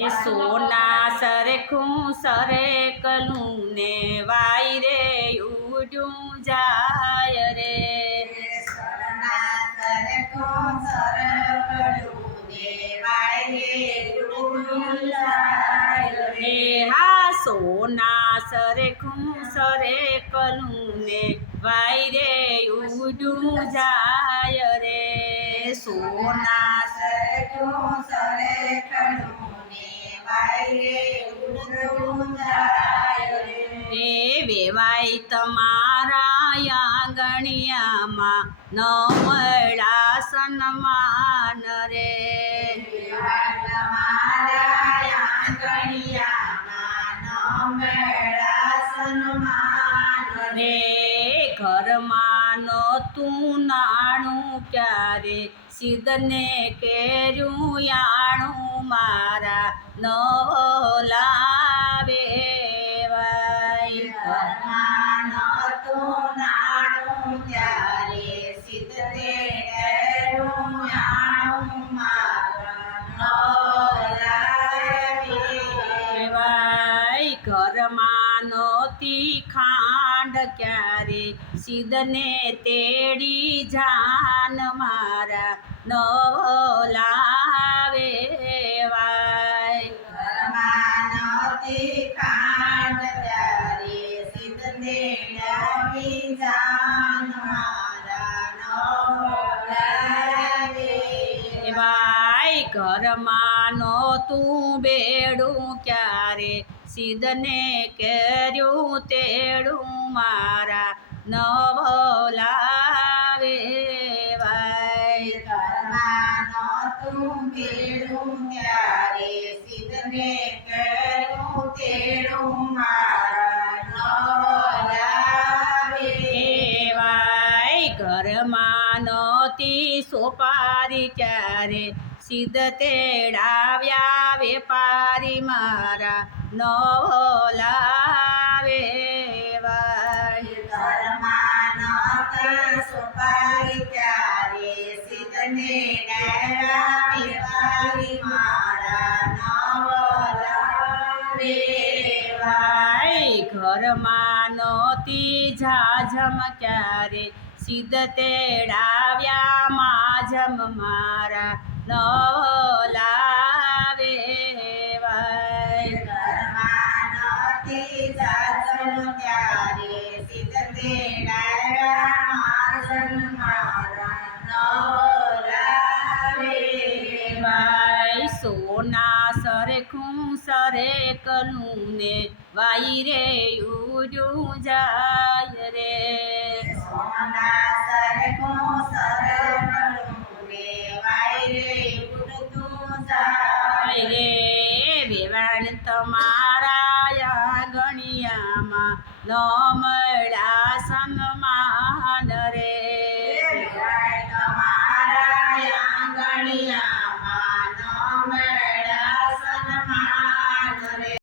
એ સોના સરખું સરકલું ને વાય રે ઉડું જાય રે સોના સરખું સરકલું ને વાય રે ઉડું જાય રે હા સોના સરખું સરકલું ને વાય રે ઉડું જાય રે સોના સરખું સરકલું રે વેવાય તમારા આંગણિયામાં ન મળ્યા સન્માન રે તમારા આંગણિયામાં ન મળ્યા સન્માન રે ઘરમાં નહોતું નાણું ક્યારે સિદ્ધને કેર્યું યાણું મારા નવો લાવે ઘરમાં નહોતું નાણું ત્યારે સિદ્ધને કેર્યું યાણું મારા ઘરમાં નહોતી ખાંડ ક્યારે સિદ્ધને તેડી જાન મારા નવો લાવે ઘરમાં નહોતી ખાંડ ત્યારે સિદ્ધને તેડી જાન મારા નવો લાવે ઘરમાં નહોતું બેડું ક્યારે સિદ્ધને કર્યું તેડું મારા નવો લાવે ઘરમાં નહોતું બેડું ત્યારે સિદ્ધને કર્યું તેડું મારા નવો લાવે ઘરમાં નહોતી સોપારી ક્યારે સિદ્ધ તેડાવ્યા વેપારી મારા નવો લાવે ઘરમાં નહોતી સોપારી ત્યારે સિદ્ધને ડાવ્યા વેપારી મારા નવો લાવે ઘરમાં નહોતી ઝાઝમ ક્યારે સિદ્ધ તેડાવ્યા માઝમ મારા નવો લાવે ઘરમાં નહોતી જાજમ ત્યારે સિદ્ધને ડાવ્યા માઝમ મારા નવો લાવે સોના સરખું સરકલું ને વાય રે ઉડું જાય રે સોના સરખું સરકલું ને વાય રે ઉડતું જાય રે વેવાણ તમારા આંગણિયામાં ન